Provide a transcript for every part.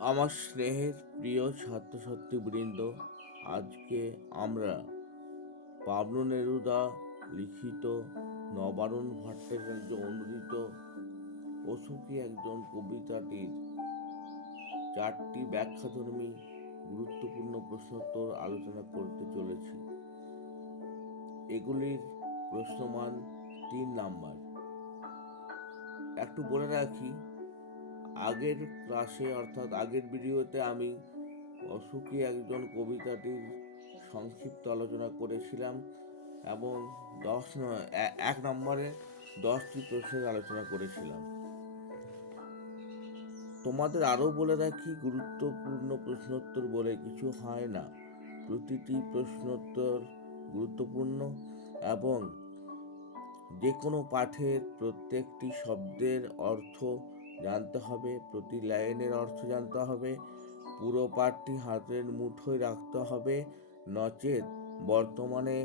আমার স্নেহের প্রিয় ছাত্রছাত্রীবৃন্দ, আজকে আমরা পাবলো নেরুদা লিখিত নবারুণ ভট্টাচার্য অনুদিত অসুখী একজন কবিতাটির চারটি ব্যাখ্যাধর্মী গুরুত্বপূর্ণ প্রশ্নোত্তর আলোচনা করতে চলেছি। এগুলির প্রশ্নমান তিন নাম্বার। একটু বলে রাখি আগের ক্লাসে অর্থাৎ আগের ভিডিওতে আমি অসুখী একজন কবিতাটির সংক্ষিপ্ত আলোচনা করেছিলাম এবং দশ এক নম্বরে দশটি প্রশ্নের আলোচনা করেছিলাম। তোমাদের আরও বলে রাখি, গুরুত্বপূর্ণ প্রশ্নোত্তর বলে কিছু হয় না। প্রতিটি প্রশ্নোত্তর গুরুত্বপূর্ণ এবং যে কোনো পাঠের প্রত্যেকটি শব্দের অর্থ জানতে হবে, প্রতি লাইনের অর্থ জানতে হবে, পুরো পাঠটি হাতের মুঠোয় রাখতে হবে। নচেত বর্তমানে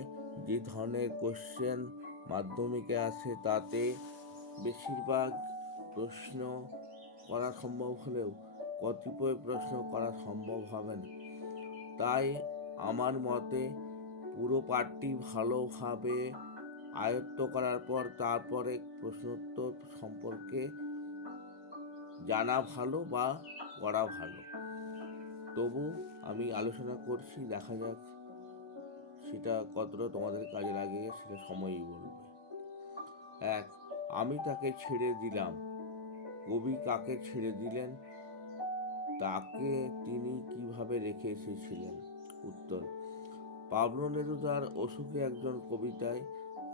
যে ধরনের কোশ্চেন মাধ্যমিকে আছে তাতে বেশিরভাগ প্রশ্ন করা সম্ভব হলেও কতিপয় প্রশ্ন করা সম্ভব হবে না। তাই আমার মতে পুরো পাঠটি ভালোভাবে আয়ত্ত করার পর তারপরে প্রশ্নোত্তর সম্পর্কে জানা ভালো বা করা ভালো। তবু আমি আলোচনা করছি, দেখা যাক সেটা কতটা তোমাদের কাজে লাগে, সেটা সময়ই বলবে। এক, আমি তাকে ছেড়ে দিলাম। কবি কাকে ছেড়ে দিলেন? তাকে তিনি কীভাবে রেখে এসেছিলেন? উত্তর, পাবলো নেরুদার অসুখে একজন কবিতায়,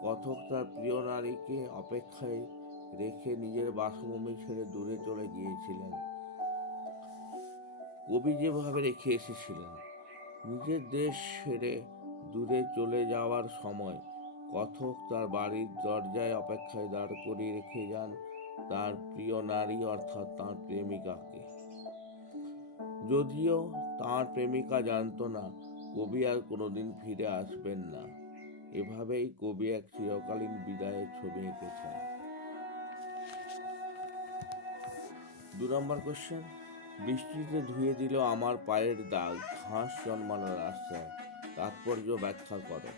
কথক তার প্রিয় নারীকে অপেক্ষায় রেখে নিজের বাসভূমি ছেড়ে দূরে চলে গিয়েছিলেন। কবি যেভাবে রেখে এসেছিলেন, নিজের দেশ ছেড়ে দূরে চলে যাওয়ার সময় কথক তার বাড়ির দরজায় অপেক্ষায় দাঁড় করিয়ে রেখে যান তার প্রিয় নারী, অর্থাৎ তার প্রেমিকাকে। যদিও তার প্রেমিকা জানতো না, কবি আর কোনোদিন ফিরে আসবেন না। এভাবেই কবি এক চিরকালীন বিদায়ের ছবি এঁকেছেন। দু নম্বর কোশ্চেন বৃষ্টিতে ধুয়ে দিল আমার পায়ের দাগ ঘাস জন্মানোর রাস্তায়, তাৎপর্য ব্যাখ্যা করো।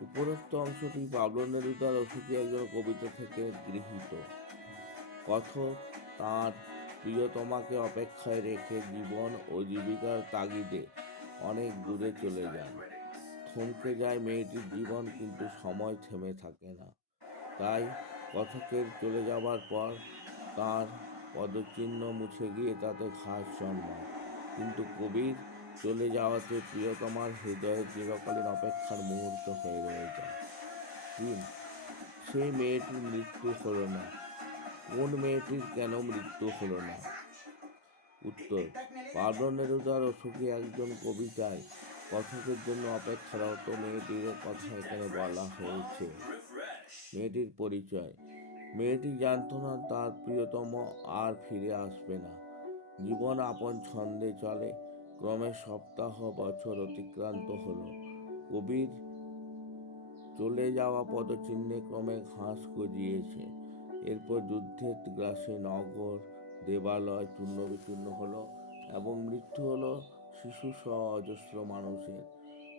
উপরোক্ত অংশটি পাবলো নেরুদার অসুখী একজন কবিতা থেকে গৃহীত। কথক তাঁর প্রিয়তমাকে অপেক্ষায় রেখে জীবন ও জীবিকার তাগিদে অনেক দূরে চলে যান। থমকে যায় মেয়েটির জীবন কিন্তু সময় থেমে থাকে না। তাই কথকের চলে যাবার পর তার পদচিহ্ন মুছে গিয়ে তাতে ঘাস জন্মায় কিন্তু কবির চলে যাওয়াতে প্রিয়তমার হৃদয়ে চিরকালীন অপেক্ষার মুহূর্ত হয়ে রয়ে যায়। তিন সেই মেয়েটির মৃত্যু হলো না। কোন মেয়েটির কেন মৃত্যু হলো না? উত্তর পাবলো নেরুদার অসুখী একজন কবিতায় কথকের জন্য অপেক্ষারত মেয়েটির কথা এখানে বলা হয়েছে। মেয়েটির পরিচয় মেয়েটি জানতো না তার প্রিয়তম আর ফিরে আসবে না। জীবন আপন ছন্দে চলে। ক্রমে সপ্তাহ, বছর অতিক্রান্ত হলো। কবির চলে যাওয়া পদচিহ্নে ক্রমে ঘাস গজিয়েছে। এরপর যুদ্ধের গ্রাসে নগর, দেবালয় চূর্ণ বিচূর্ণ হলো এবং মৃত্যু হলো শিশু সহ অজস্র মানুষের।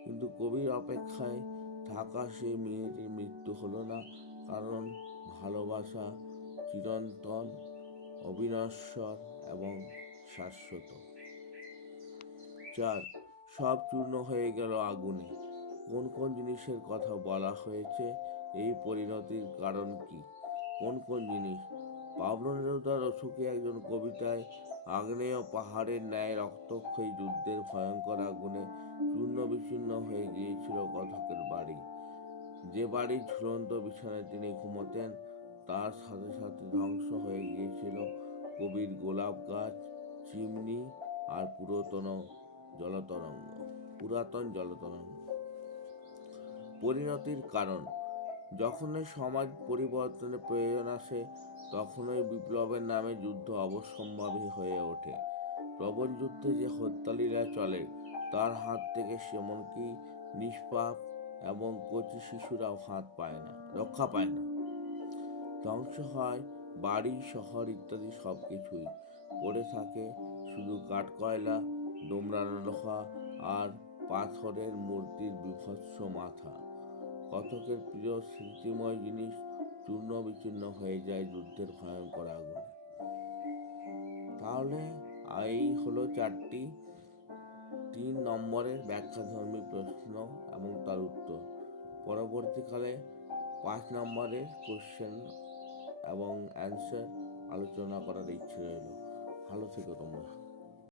কিন্তু কবির অপেক্ষায় থাকা সেই মেয়েটির মৃত্যু হলো না, কারণ ভালোবাসা চিরন্তন, অবিনশ্বর এবং শাশ্বত। চার, সব চূর্ণ হয়ে গেল আগুনে। কোন কোন জিনিসের কথা বলা হয়েছে? এই পরিণতির কারণ কি? কোন কোন জিনিস? পাবলো নেরুদার অসুখে একজন কবিতায়, আগ্নেয় পাহাড়ের ন্যায় রক্তক্ষয়ী যুদ্ধের ভয়ঙ্কর আগুনে চূর্ণ বিচূর্ণ হয়ে গিয়েছিল কথকের বাড়ি। যে বাড়ির ঝুলন্ত বিছানায় তিনি ঘুমোতেন, তার সাথে সাথে ধ্বংস হয়ে গিয়েছিল কবির গোলাপ গাছ, চিমনি আর পুরাতন জলতরঙ্গ পুরাতন জলতরঙ্গ। পরিণতির কারণ, যখনই সমাজ পরিবর্তনের প্রয়োজন আসে, তখনই বিপ্লবের নামে যুদ্ধ অবশ্যম্ভাবী হয়ে ওঠে। প্রবল যুদ্ধে যে হত্যালীলা চলে, তার হাত থেকে সেমনকি নিষ্পাপ এবং কচি শিশুরাও হাত পায় না, রক্ষা পায় না। ধ্বংস হয় বাড়ি, শহর ইত্যাদি সব কিছুই পড়ে থাকে শুধু কাঠকয়লা ডোমরানো লোহা আর পাথরের মূর্তির বিভৎস মাথা। কতকের প্রিয় স্মৃতিময় জিনিস চূর্ণ বিচূর্ণ হয়ে যায় যুদ্ধের ভয়ঙ্কর আগুনে। তাহলে এই হলো চারটি তিন নম্বরের ব্যাখ্যাধর্মী প্রশ্ন এবং তার উত্তর। পরবর্তীকালে পাঁচ নম্বরে কোশ্চেন এবং অ্যান্সার আলোচনা করার ইচ্ছে রইল। ভালো থেকো তোমরা।